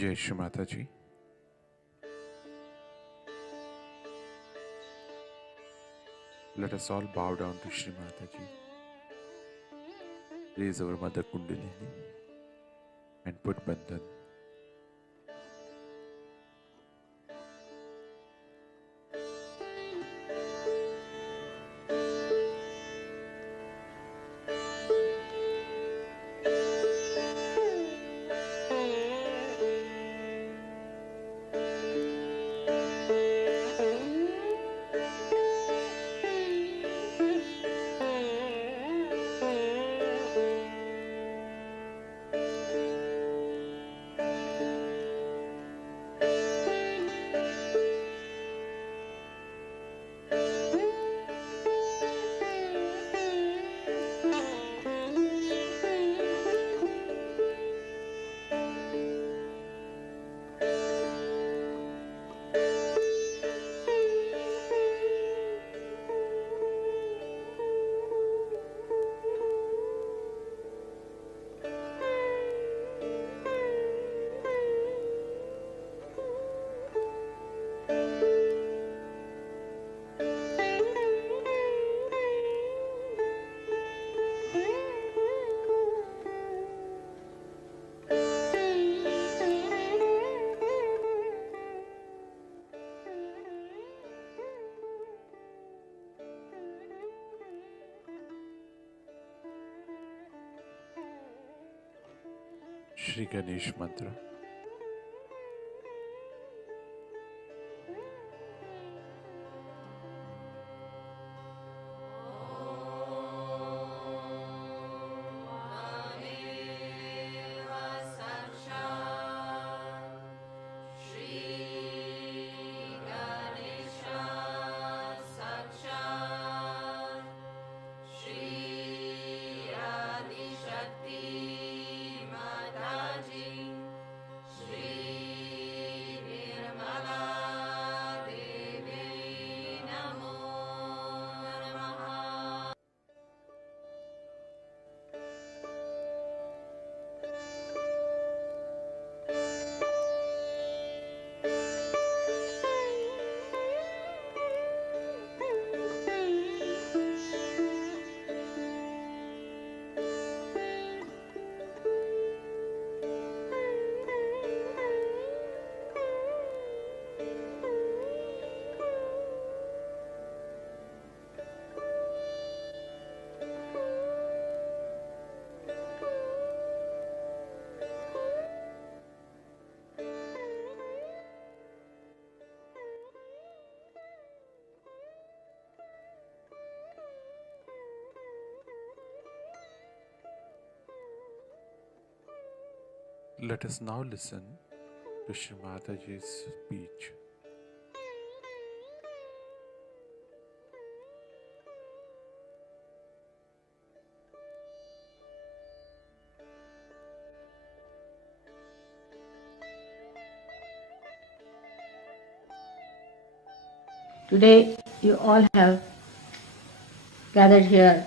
Jai Shri Mataji. Let us all bow down to Shri Mataji. Raise our Mother Kundalini and put Bandhan. Shri Ganesh Mantra. Let us now listen to Shri Mataji's speech. Today you all have gathered here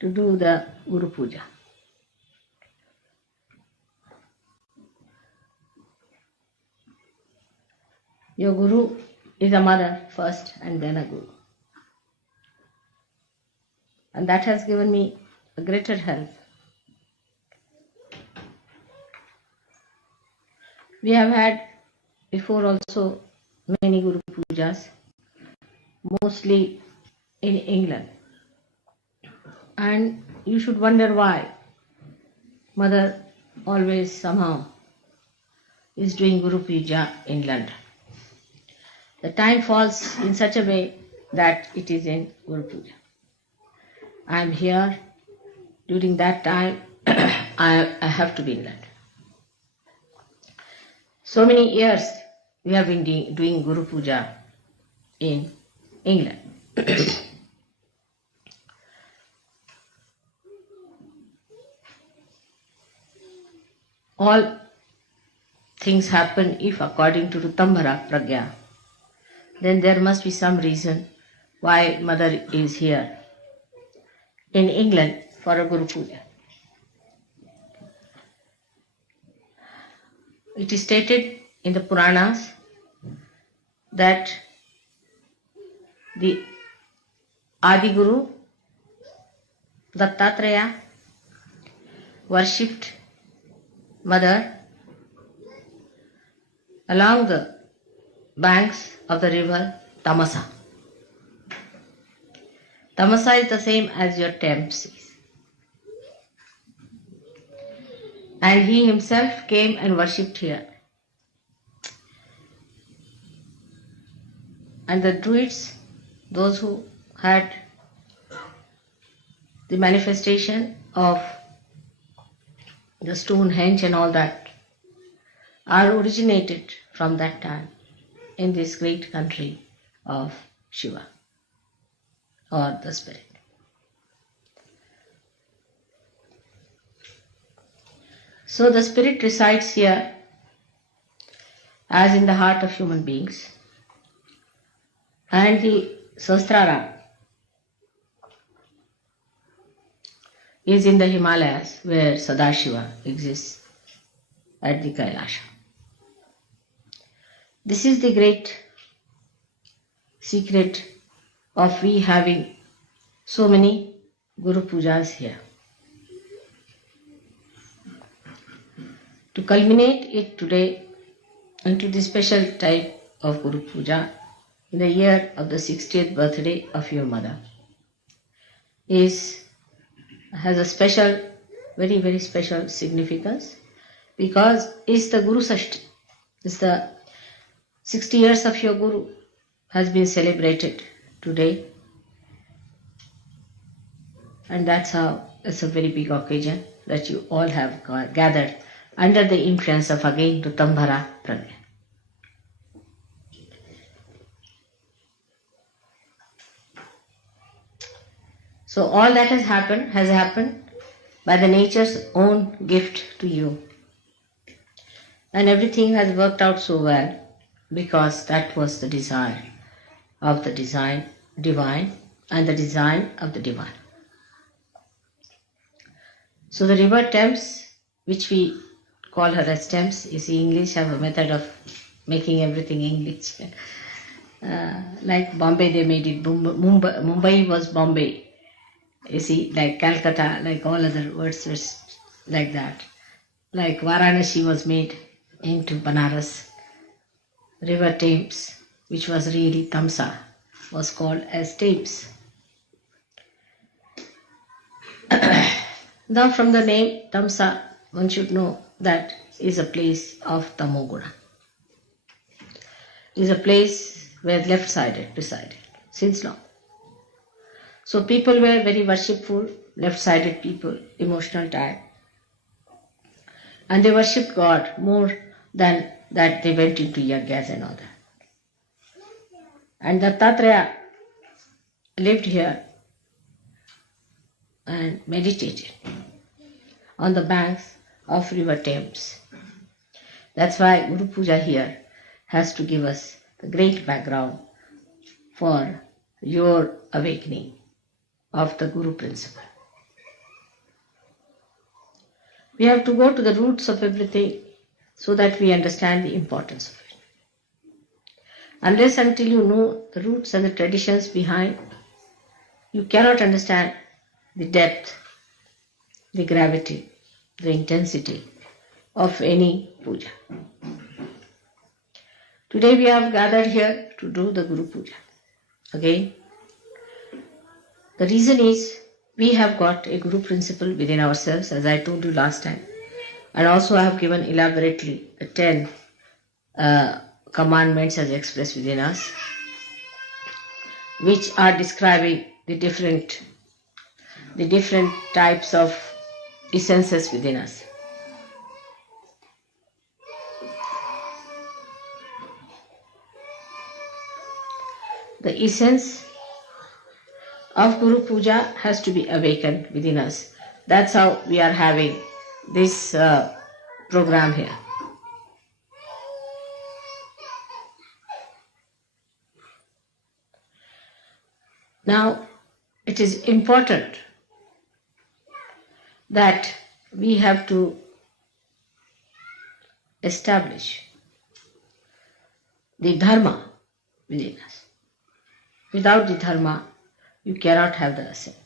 to do the Guru Puja. Your Guru is a mother first and then a Guru. And that has given me a greater help. We have had before also many Guru Pujas, mostly in England. And you should wonder why Mother always somehow is doing Guru Puja in London. The time falls in such a way that it is in Guru Puja. I am here during that time. I have to be in London. So many years we have been doing Guru Puja in England. All things happen if according to Rutambhara Pragya, then there must be some reason why Mother is here in England for a Guru Puja. It is stated in the Puranas that the Adi Guru Dattatreya worshipped Mother along the banks of the river Tamasa. Tamasa is the same as your Thames is. And he himself came and worshipped here. And the Druids, those who had the manifestation of the Stonehenge and all that, are originated from that time in this great country of Shiva or the spirit. So the spirit resides here as in the heart of human beings, and the Sahasrara is in the Himalayas where Sadashiva exists at the Kailasha. This is the great secret of we having so many Guru Pujas here. To culminate it today into the special type of Guru Puja in the year of the 60th birthday of your mother has a special, very, very special significance, because it's the Guru Sashti. It's the 60 years of your Guru has been celebrated today, and that's how it's a very big occasion that you all have gathered under the influence of again Ritambhara Pragya. So all that has happened by the nature's own gift to you. And everything has worked out so well because that was the desire of the divine and the design of the divine. So the river Thames, which we call her as Thames, you see English have a method of making everything English. Like Bombay they made it, Mumbai was Bombay. You see, like Calcutta, like all other words was like that. Like Varanasi was made into Banaras. River Thames, which was really Tamsa, was called as Thames. Now from the name Tamsa, one should know that is a place of Tamoguna. Is a place where left-sided resided since long. So people were very worshipful, left-sided people, emotional type. And they worshipped God more than that they went into yajnas and all that. And Dattatreya lived here and meditated on the banks of river Thames. That's why Guru Puja here has to give us the great background for your awakening of the Guru principle. We have to go to the roots of everything so that we understand the importance of it. Unless until you know the roots and the traditions behind, you cannot understand the depth, the gravity, the intensity of any puja. Today we have gathered here to do the Guru Puja. Again, the reason is we have got a Guru principle within ourselves, as I told you last time. And also I have given elaborately the 10 commandments as expressed within us, which are describing the different types of essences within us. The essence of Guru Puja has to be awakened within us. That's how we are having this program here. Now, it is important that we have to establish the dharma within us. Without the dharma, you cannot have the ascent.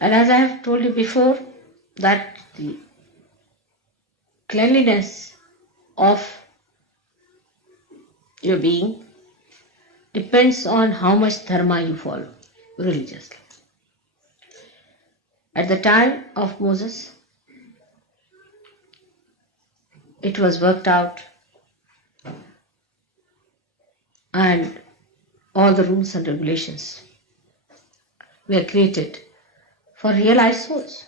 And as I have told you before, that the cleanliness of your being depends on how much dharma you follow religiously. At the time of Moses, it was worked out and all the rules and regulations were created for realized souls.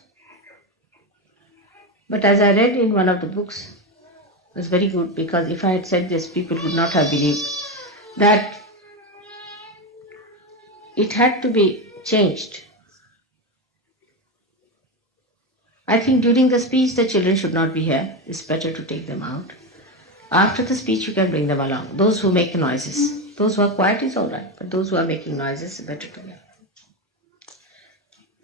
But as I read in one of the books, it was very good, because if I had said this, people would not have believed, that it had to be changed. I think during the speech the children should not be here. It's better to take them out. After the speech you can bring them along. Those who make noises. Those who are quiet is all right, but those who are making noises, better to be out.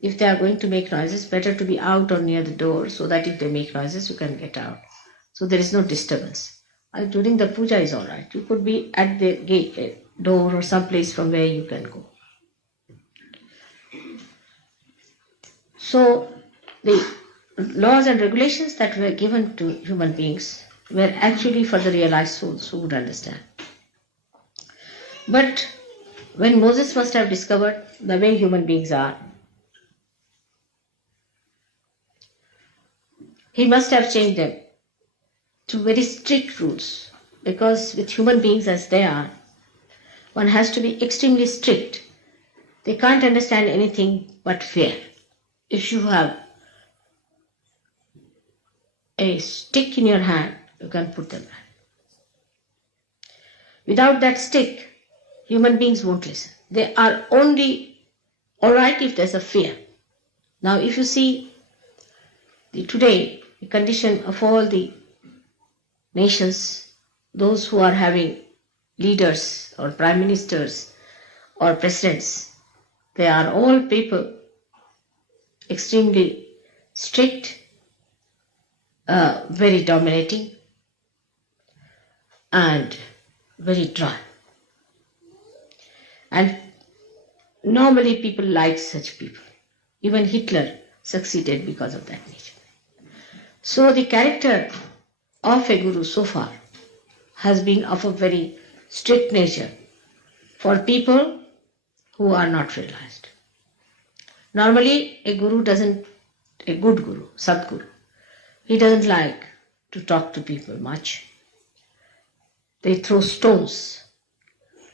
If they are going to make noises, better to be out or near the door, so that if they make noises you can get out. So there is no disturbance. During the puja is all right. You could be at the gate, door, or some place from where you can go. So the laws and regulations that were given to human beings were actually for the realized souls who would understand. But when Moses must have discovered the way human beings are, he must have changed them to very strict rules, because with human beings as they are, one has to be extremely strict. They can't understand anything but fear. If you have a stick in your hand, you can put them back. Without that stick, human beings won't listen. They are only alright if there's a fear. Now if you see today, the condition of all the nations, those who are having leaders or prime ministers or presidents, they are all people extremely strict, very dominating, and very dry. And normally people like such people. Even Hitler succeeded because of that nature. So the character of a guru so far has been of a very strict nature for people who are not realized. Normally a good guru, Sadguru, he doesn't like to talk to people much. They throw stones,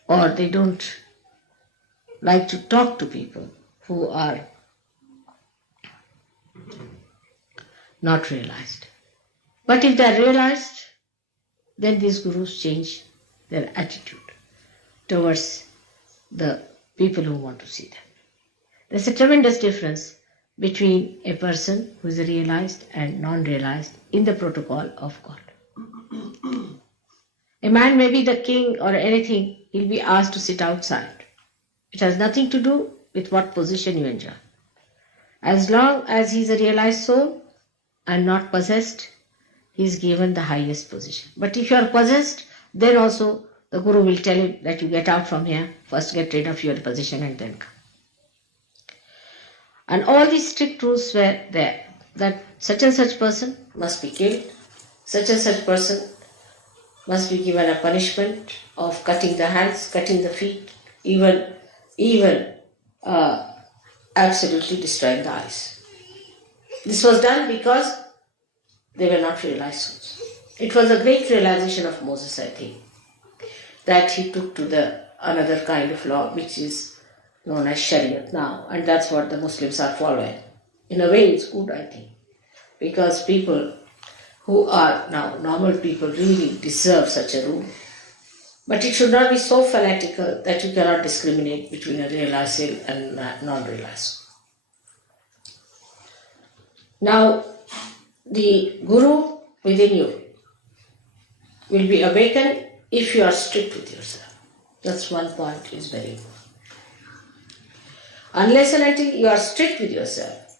or they don't like to talk to people who are not realized. But if they are realized, then these gurus change their attitude towards the people who want to see them. There's a tremendous difference between a person who is realized and non-realized in the protocol of God. A man may be the king or anything, he'll be asked to sit outside. It has nothing to do with what position you enjoy. As long as he's a realized soul and not possessed, he's given the highest position. But if you are possessed, then also the guru will tell him that you get out from here, first get rid of your position and then come. And all these strict rules were there, that such and such person must be killed, such and such person must be given a punishment of cutting the hands, cutting the feet, even absolutely destroying the eyes. This was done because they were not realized souls. It was a great realization of Moses, I think, that he took to the another kind of law which is known as Shariat now, and that's what the Muslims are following. In a way it's good, I think, because people who are now normal people really deserve such a rule. But it should not be so fanatical that you cannot discriminate between a realized soul and non-realized soul. Now, the guru within you will be awakened if you are strict with yourself. That's one point is very important. Unless and until you are strict with yourself,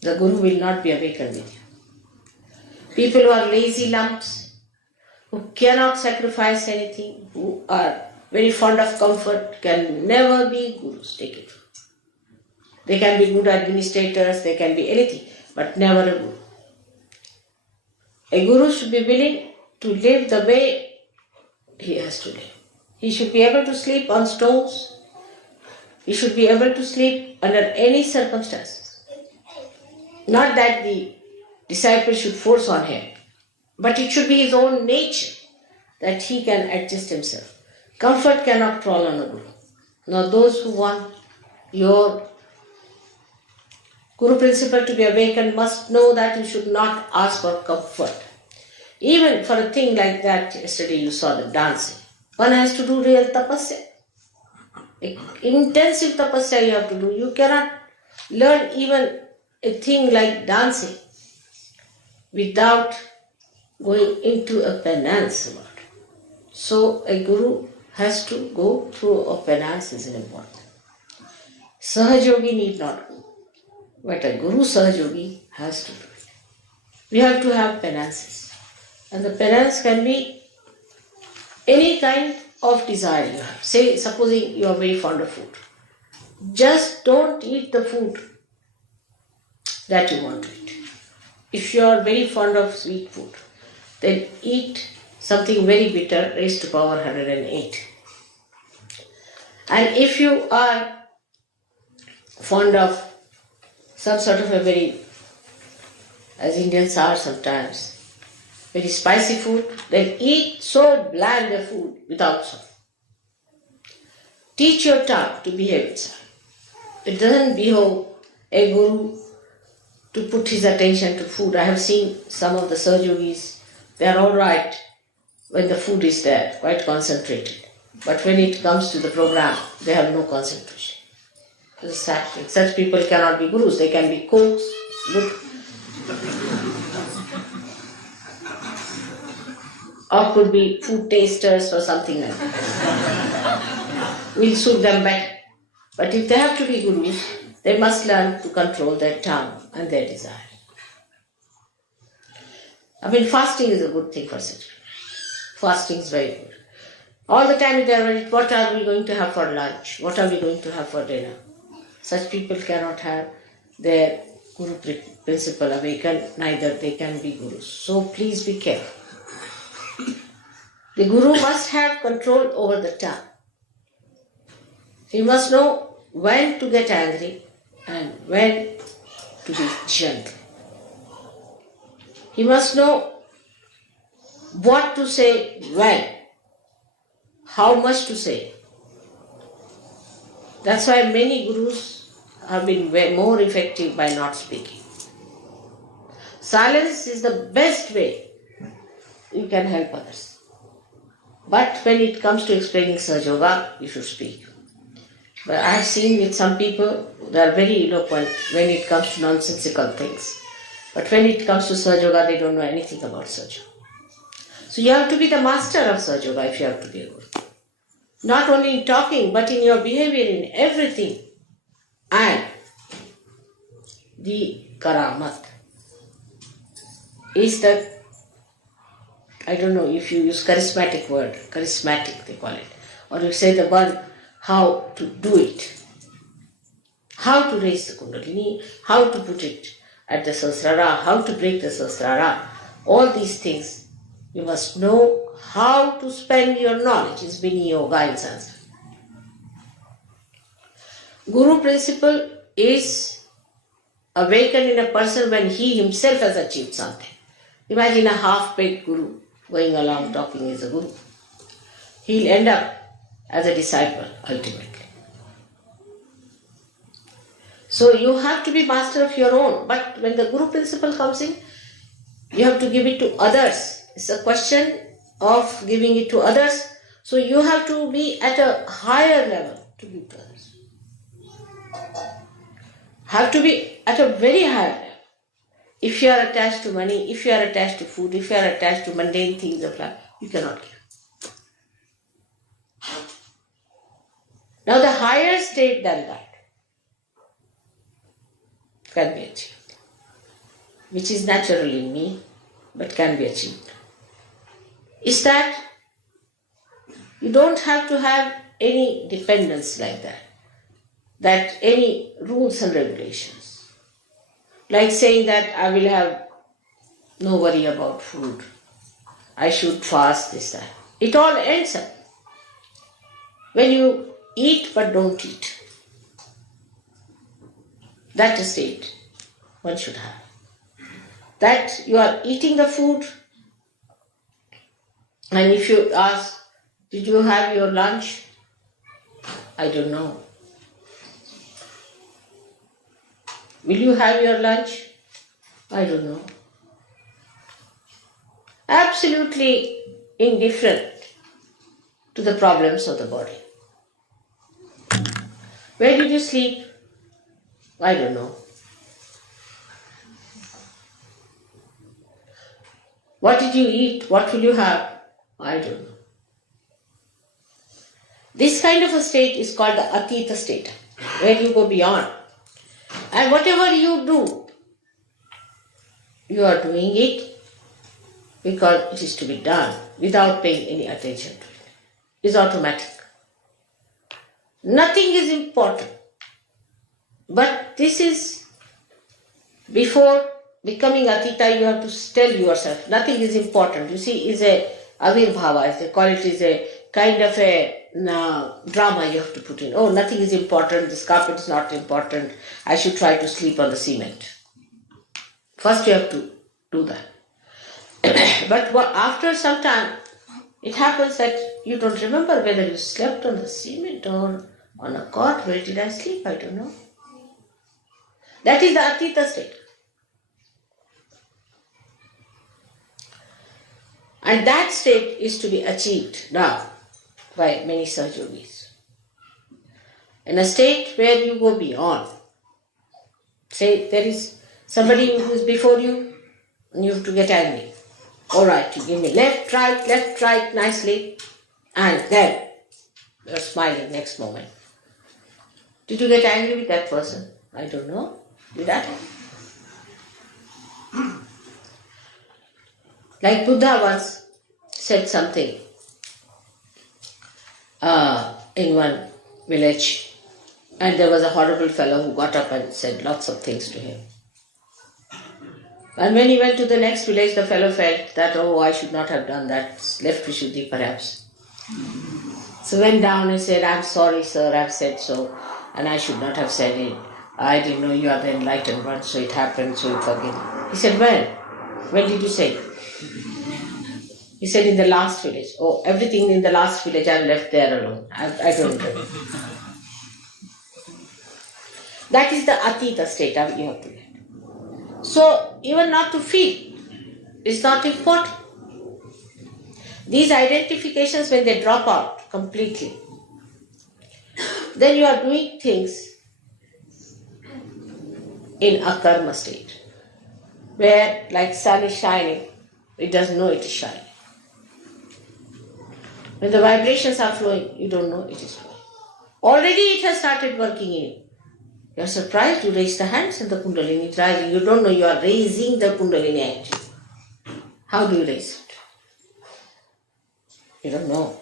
the guru will not be awakened with you. People who are lazy lumps, who cannot sacrifice anything, who are very fond of comfort, can never be gurus. Take it. They can be good administrators, they can be anything, but never a guru. A guru should be willing to live the way he has to live. He should be able to sleep on stones. He should be able to sleep under any circumstances. Not that the disciple should force on him, but it should be his own nature that he can adjust himself. Comfort cannot crawl on a guru. Now those who want your Guru principle to be awakened must know that you should not ask for comfort. Even for a thing like that, yesterday you saw the dancing. One has to do real tapasya. Intensive tapasya you have to do. You cannot learn even a thing like dancing without going into a penance about it. So a guru has to go through a penance is important. Sahajogi need not go. But a Guru Sahajogi has to do it. We have to have penances. And the penance can be any kind of desire you have. Say, supposing you are very fond of food. Just don't eat the food that you want to eat. If you are very fond of sweet food, then eat something very bitter, raised to power 108. And if you are fond of some sort of a very, as Indians are sometimes, very spicy food, then eat so bland a food without salt. Teach your tongue to behave itself. It doesn't behove a guru to put his attention to food. I have seen some of the Sahajogis, they are all right when the food is there, quite concentrated. But when it comes to the program, they have no concentration. Such people cannot be gurus. They can be cooks, good, or could be food tasters or something like that. We'll suit them better. But if they have to be gurus, they must learn to control their tongue and their desire. I mean, fasting is a good thing for such people. Fasting is very good. All the time they are worried, what are we going to have for lunch? What are we going to have for dinner? Such people cannot have their Guru principle awakened, neither they can be gurus. So please be careful. The Guru must have control over the tongue. He must know when to get angry and when to be gentle. He must know what to say when, how much to say. That's why many gurus have been more effective by not speaking. Silence is the best way you can help others. But when it comes to explaining Sahaja Yoga, you should speak. But I have seen with some people, they are very eloquent when it comes to nonsensical things. But when it comes to Sahaja Yoga, they don't know anything about Sahaja. So you have to be the master of Sahaja Yoga if you have to be a guru. Not only in talking, but in your behavior, in everything. And the karamat is the, I don't know if you use charismatic word, charismatic they call it, or you say the word how to do it, how to raise the kundalini, how to put it at the sahasrara, how to break the sahasrara, all these things you must know how to spend your knowledge. It's Vini Yoga in Sanskrit. Guru principle is awakened in a person when he himself has achieved something. Imagine a half-baked guru going along talking as a guru. He'll end up as a disciple ultimately. So you have to be master of your own. But when the guru principle comes in, you have to give it to others. It's a question of giving it to others. So you have to be at a higher level to give to others. Have to be at a very high level. If you are attached to money, if you are attached to food, if you are attached to mundane things of life, you cannot give. Now the higher state than that can be achieved, which is natural in me, but can be achieved, is that you don't have to have any dependence like that any rules and regulations. Like saying that I will have no worry about food, I should fast this, that. It all ends up when you eat but don't eat. That's the state one should have. That you are eating the food, and if you ask, did you have your lunch? I don't know. Will you have your lunch? I don't know. Absolutely indifferent to the problems of the body. Where did you sleep? I don't know. What did you eat? What will you have? I don't know. This kind of a state is called the Atita state, where you go beyond. And whatever you do, you are doing it because it is to be done without paying any attention to it. It is automatic. Nothing is important. But this is, before becoming Atita, you have to tell yourself, nothing is important. You see, is a avirbhava, as they call it, is a kind of a drama you have to put in. Oh, nothing is important, this carpet is not important, I should try to sleep on the cement. First you have to do that. But after some time, it happens that you don't remember whether you slept on the cement or on a cot. Where did I sleep? I don't know. That is the Atita state. And that state is to be achieved now by many such yogis. In a state where you go beyond. Say there is somebody who is before you and you have to get angry. All right, you give me left, right, nicely, and then you're smiling next moment. Did you get angry with that person? I don't know. Did that happen? Like Buddha once said something in one village, and there was a horrible fellow who got up and said lots of things to him. And when he went to the next village, the fellow felt that, oh, I should not have done that, left Vishuddhi perhaps. So went down and said, I'm sorry sir, I've said so, and I should not have said it. I didn't know you are the enlightened one, so it happened, so you forgive me. He said, when? When did you say it? He said, in the last village. Oh, everything in the last village I've left there alone. I don't know. That is the Atita state you have to get. So, even not to feel is not important. These identifications, when they drop out completely, then you are doing things in a karma state, where like sun is shining, it doesn't know it is shining. When the vibrations are flowing, you don't know it is flowing. Already it has started working in you. You are surprised, you raise the hands and the Kundalini is rising. You don't know you are raising the Kundalini actually. How do you raise it? You don't know.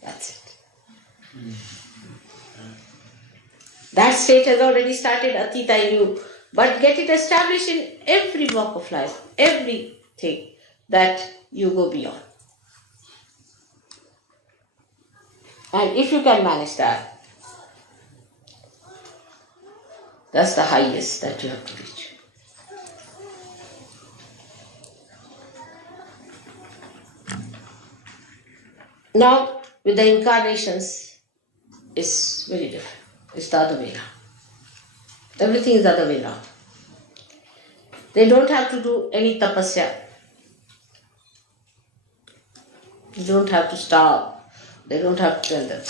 That's it. That state has already started Atita in you. But get it established in every walk of life, everything that you go beyond. And if you can manage that, that's the highest that you have to reach. Now, with the incarnations, it's very different. It's the other way around. Everything is the other way around. They don't have to do any tapasya. They don't have to starve. They don't have to tell them.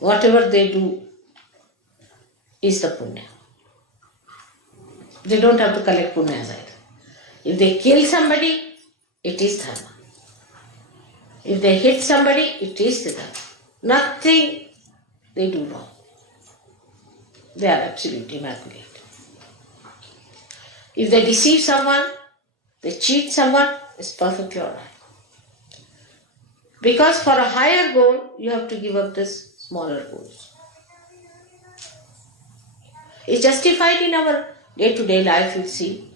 Whatever they do is the punya. They don't have to collect punyas either. If they kill somebody, it is dharma. If they hit somebody, it is the dharma. Nothing they do wrong. They are absolutely immaculate. If they deceive someone, they cheat someone, it's perfectly alright. Because for a higher goal, you have to give up this smaller goals. It's justified in our day-to-day life, you see,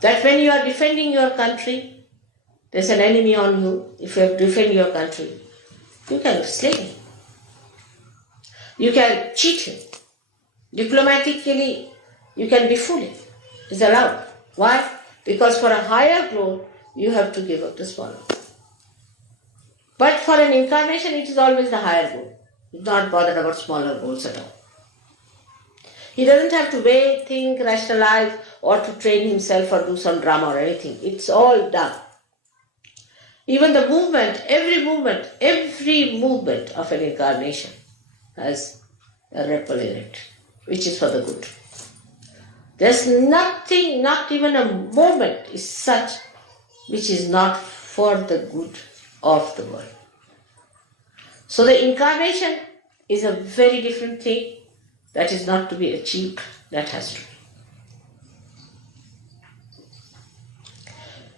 that when you are defending your country, there's an enemy on you. If you have to defend your country, you can slay him. You can cheat him. Diplomatically, you can befool him. It's allowed. Why? Because for a higher goal, you have to give up the smaller. But for an incarnation, it is always the higher goal. He's not bothered about smaller goals at all. He doesn't have to wait, think, rationalize, or to train himself or do some drama or anything. It's all done. Even the movement, every movement of an incarnation has a ripple in it, which is for the good. There's nothing, not even a moment is such which is not for the good of the world. So the incarnation is a very different thing that is not to be achieved, that has to be.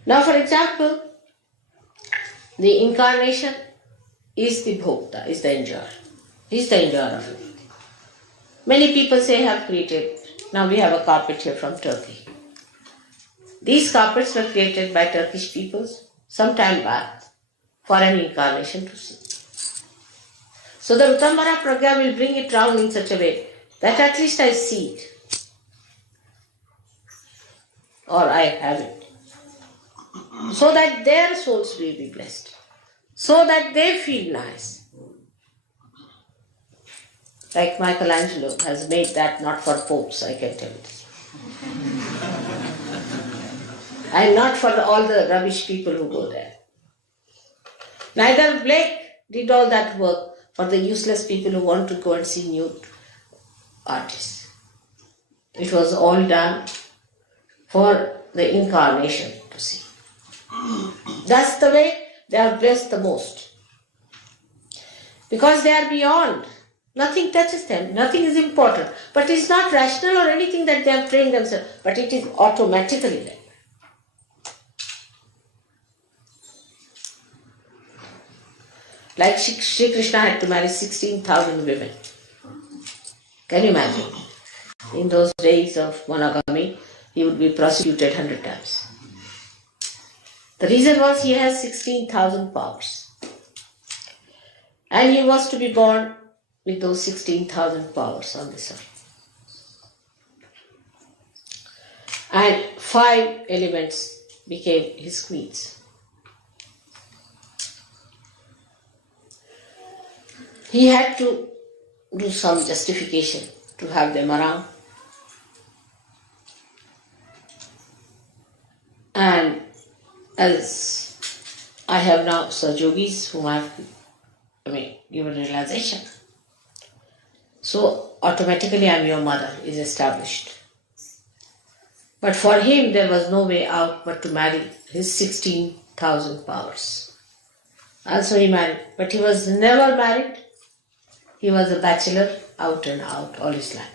Now, for example, the incarnation is the bhokta, is the enjoyer. He's the enjoyer of everything. Many people say have created. Now we have a carpet here from Turkey. These carpets were created by Turkish peoples some time back for an incarnation to see. So the Uttamara Pragya will bring it round in such a way that at least I see it. Or I have it. So that their souls will be blessed. So that they feel nice. Like Michelangelo has made that not for popes, I can tell you. And not for all the rubbish people who go there. Neither Blake did all that work for the useless people who want to go and see nude artists. It was all done for the incarnation to see. That's the way they are blessed the most. Because they are beyond. Nothing touches them. Nothing is important. But it's not rational or anything that they have trained themselves. But it is automatically there. Like Sri Krishna had to marry 16,000 women. Can you imagine? In those days of monogamy, he would be prosecuted 100 times. The reason was he has 16,000 powers. And he was to be born with those 16,000 powers on this earth. And 5 elements became his queens. He had to do some justification to have them around. And as I have now Sajogis whom I have given realization. So automatically I am your mother is established. But for him there was no way out but to marry his 16,000 powers. Also he married, but he was never married. He was a bachelor out and out all his life.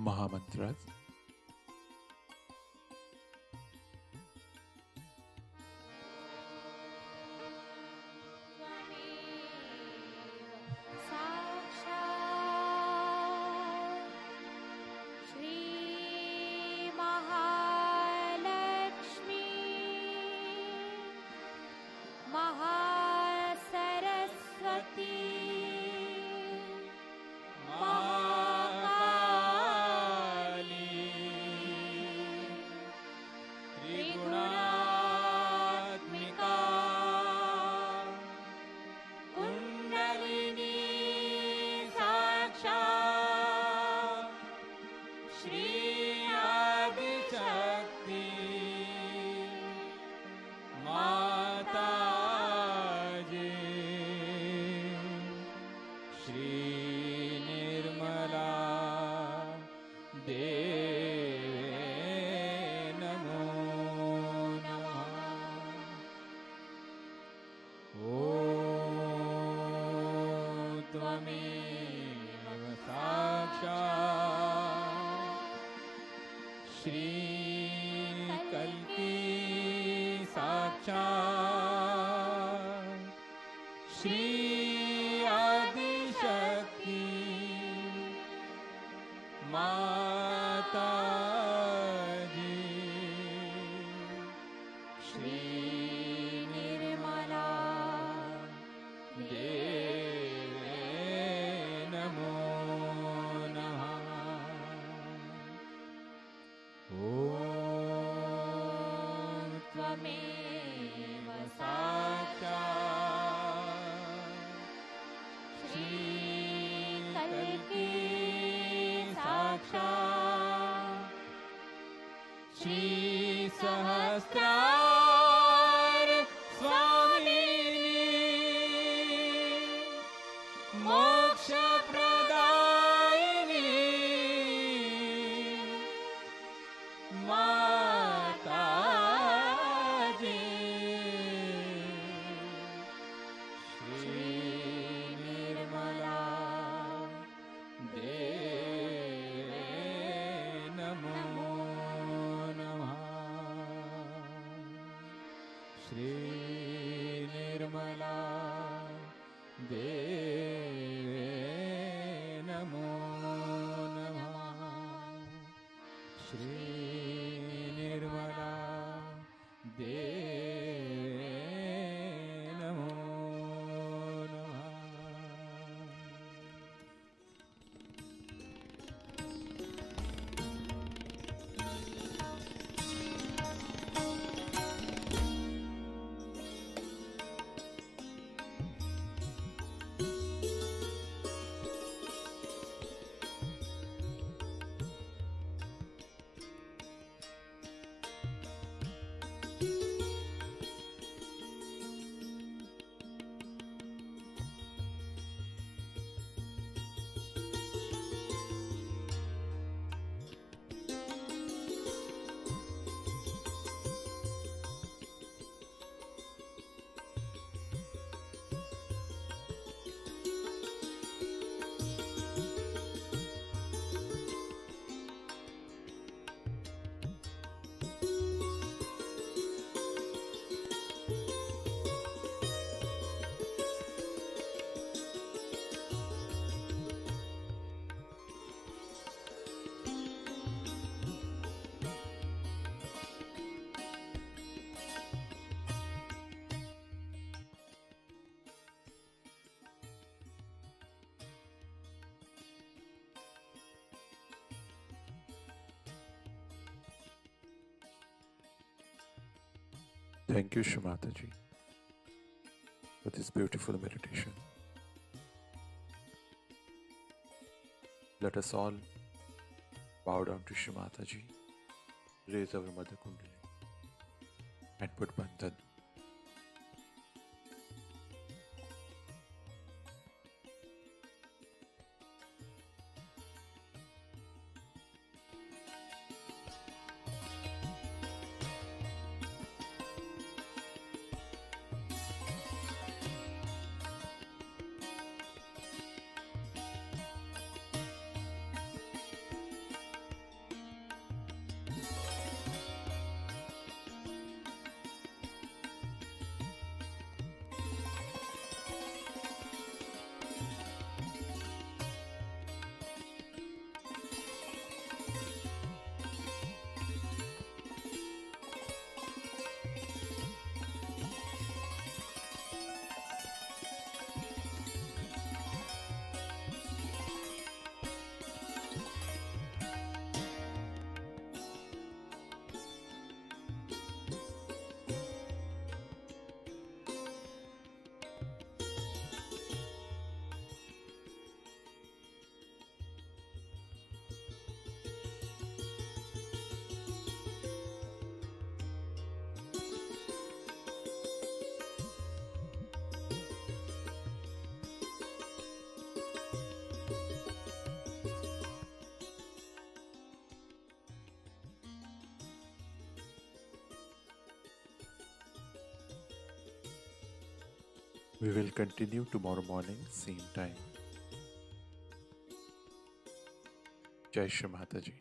Mahamantras. Thank you, Shimataji, for this beautiful meditation. Let us all bow down to Shimataji, raise our Mother Kundali, and put Bandhan. We will continue tomorrow morning, same time. Jai Shri Mataji.